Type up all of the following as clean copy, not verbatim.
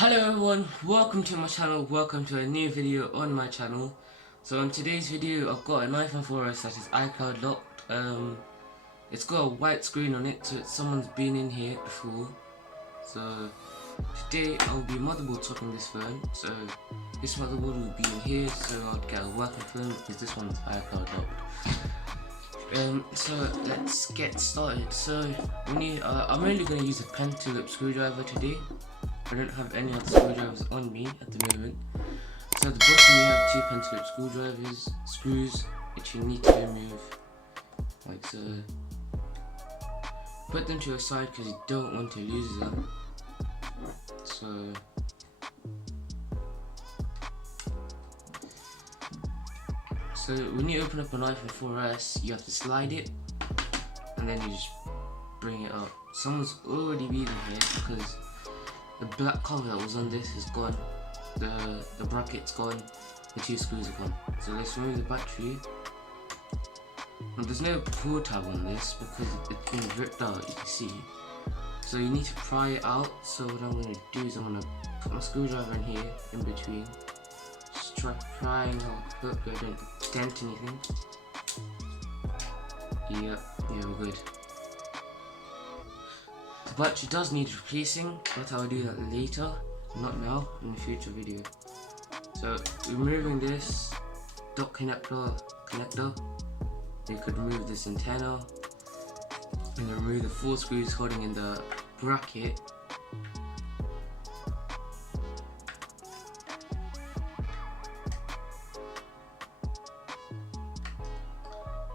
Hello everyone, welcome to my channel, welcome to a new video on my channel. So in today's video I've got an iPhone 4S that is iCloud locked. It's got a white screen on it, so someone's been in here before. So today I'll be motherboard swapping this phone. So this motherboard will be in here, so I'll get a working phone because this one's iCloud locked. So let's get started. So I'm only going to use a pen tulip screwdriver today. I don't have any other screwdrivers on me at the moment. So at the bottom you have two pen tulip screws which you need to remove like so. Put them to your side because you don't want to lose them. So when you open up an iPhone 4S, you have to slide it and then you just bring it up. Someone's already been here because the black cover that was on this is gone, the bracket's gone, the two screws are gone. So let's remove the battery. And there's no pull tab on this because it's been ripped out, you can see. So you need to pry it out. So what I'm going to do is I'm going to put my screwdriver in here, in between. Just try prying out, hope I don't dent anything. Yeah, we're good. The battery does need replacing, but I'll do that later, not now, in a future video. So removing this dock connector, you could remove this antenna and remove the 4 screws holding in the bracket.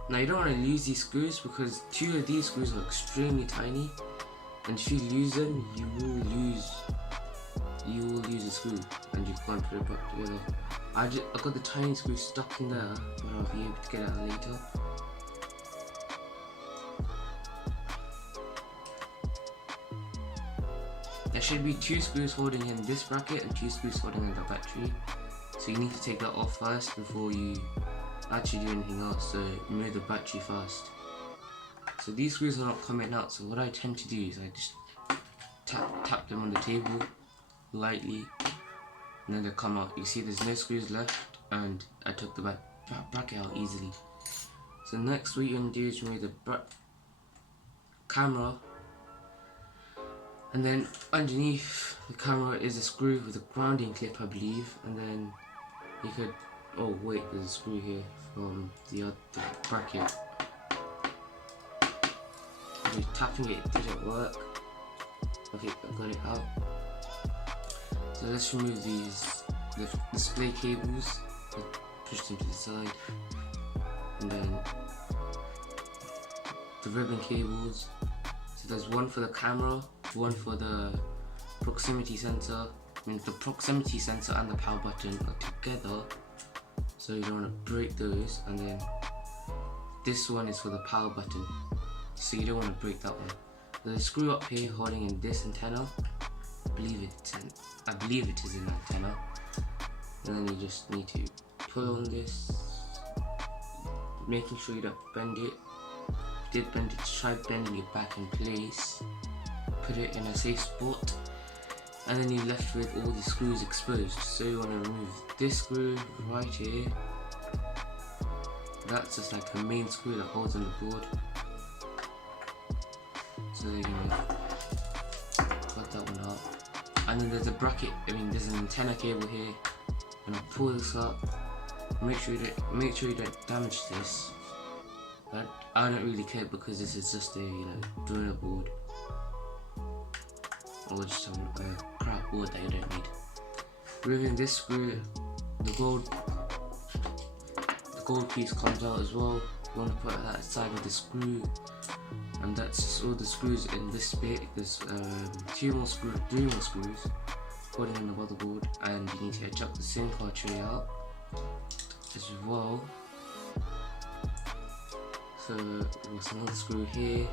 Now you don't want to lose these screws because 2 of these screws are extremely tiny. And if you lose them, you will lose a screw and you can't put it back together. I got the tiny screw stuck in there, but I'll be able to get it out later. There should be 2 screws holding in this bracket and 2 screws holding in the battery. So you need to take that off first before you actually do anything else. So remove the battery first. So these screws are not coming out, so what I tend to do is I just tap them on the table lightly and then they come out. You see there's no screws left and I took the bracket out easily. So next what you're going to do is remove the camera, and then underneath the camera is a screw with a grounding clip, I believe, and then you could, oh wait, there's a screw here from the bracket. Tapping it didn't work. Okay, I got it out. So let's remove the display cables, push them to the side, and then the ribbon cables. So there's one for the camera, one for the proximity sensor. I mean the proximity sensor and the power button are together, so you don't want to break those. And then this one is for the power button, so you don't want to break that one. There's a screw up here holding in this antenna. I believe it is an antenna. And then you just need to pull on this, making sure you don't bend it. If you did bend it, try bending it back in place. Put it in a safe spot. And then you're left with all the screws exposed. So you want to remove this screw right here. That's just like a main screw that holds on the board. So you're gonna cut that one out. And then there's a bracket, there's an antenna cable here. I'm gonna pull this up. Make sure you don't damage this. But I don't really care because this is just a donor board. Or just a crap board that you don't need. Removing this screw, the gold piece comes out as well. You want to put that aside with the screw. And that's just all the screws in this bit. There's 3 more screws holding in the motherboard, and you need to eject the SIM card tray out as well. So there's another screw here,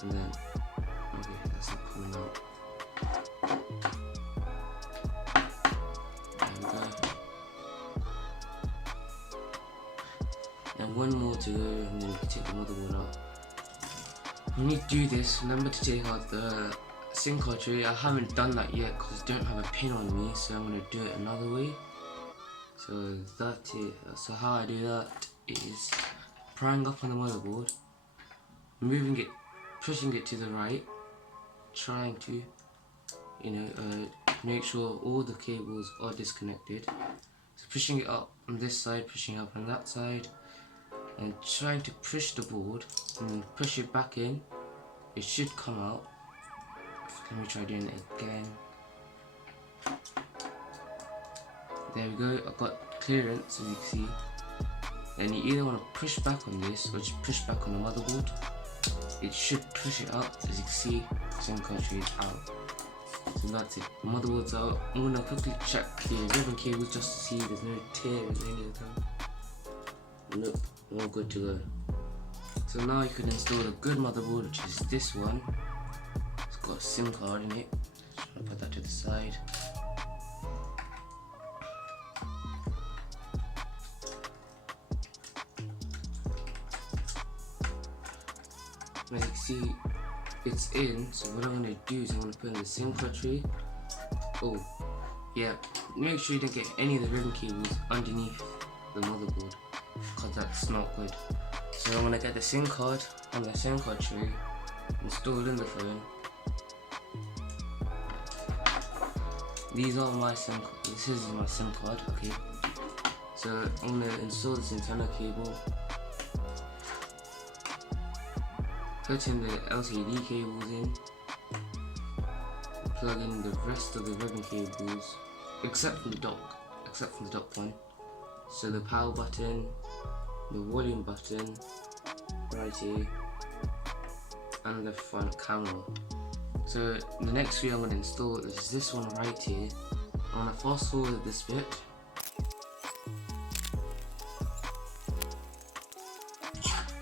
and then okay, that's not coming out. There we go. And one more to go, and then we can take the motherboard out. When you do this, remember to take out the SIM card tray. I haven't done that yet because I don't have a pin on me, so I'm gonna do it another way. So that's it. So how I do that is prying up on the motherboard, moving it, pushing it to the right, trying to, make sure all the cables are disconnected. So pushing it up on this side, pushing it up on that side, and trying to push the board and then push it back in. It should come out. Let me try doing it again. There we go. I've got clearance, as you can see. Then you either want to push back on this or just push back on the motherboard. It should push it up, as you can see. SIM card tray is out. So that's it. The motherboard's out. I'm gonna quickly check the ribbon cables just to see there's no tear in any of them. Nope, all good to go. So now you can install a good motherboard, which is this one. It's got a SIM card in it. Just gonna put that to the side. As you can see, it's in. So what I'm gonna do is I'm gonna put in the SIM card tray. Oh, yeah. Make sure you don't get any of the ribbon cables underneath the motherboard, because that's not good. So I'm gonna get the SIM card on the SIM card tray, install it in the phone. These are my SIM card. This is my SIM card. Okay. So I'm gonna install this antenna cable. Put in the LCD cables in, plug in the rest of the ribbon cables, except from the dock one. So the power button, the volume button, right here, and the front camera. So the next thing I'm going to install is this one right here. I'm going to fast forward this bit.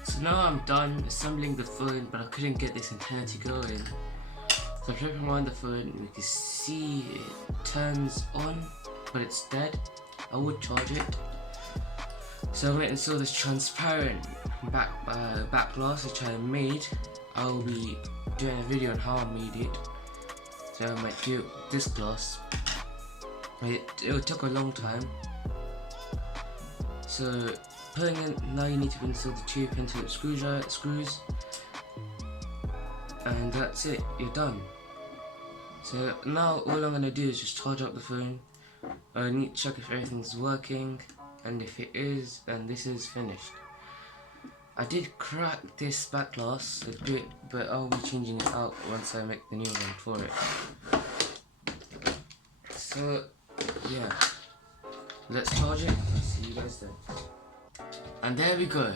So now I'm done assembling the phone, but I couldn't get this antenna to go in. So I'm flipping around the phone and we can see it turns on, but it's dead. I would charge it. So I'm going to install this transparent back glass which I made. I'll be doing a video on how I made it. So I might do this glass. It took a long time. So putting in, now you need to install the 2 pin screws, and that's it, you're done. So now all I'm going to do is just charge up the phone. I need to check if everything's working, and if it is, then this is finished. I did crack this back glass a bit, but I'll be changing it out once I make the new one for it. So yeah, let's charge it. See you guys then. And there we go,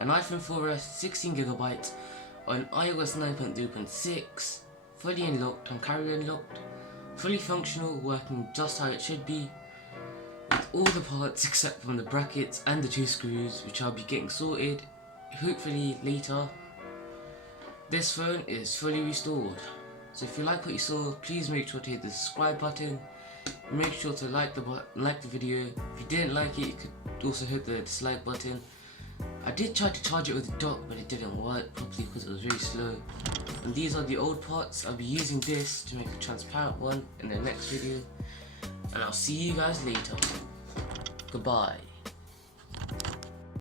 an iPhone 4S 16GB on iOS 9.0.6, fully unlocked and carrier unlocked, fully functional, working just how it should be, with all the parts except from the brackets and the 2 screws, which I'll be getting sorted hopefully later. This phone is fully restored. So if you like what you saw, please make sure to hit the subscribe button. Make sure to like the video. If you didn't like it, you could also hit the dislike button. I did try to charge it with a dock, but it didn't work properly because it was very slow. And these are the old parts. I'll be using this to make a transparent one in the next video. And I'll see you guys later. Goodbye.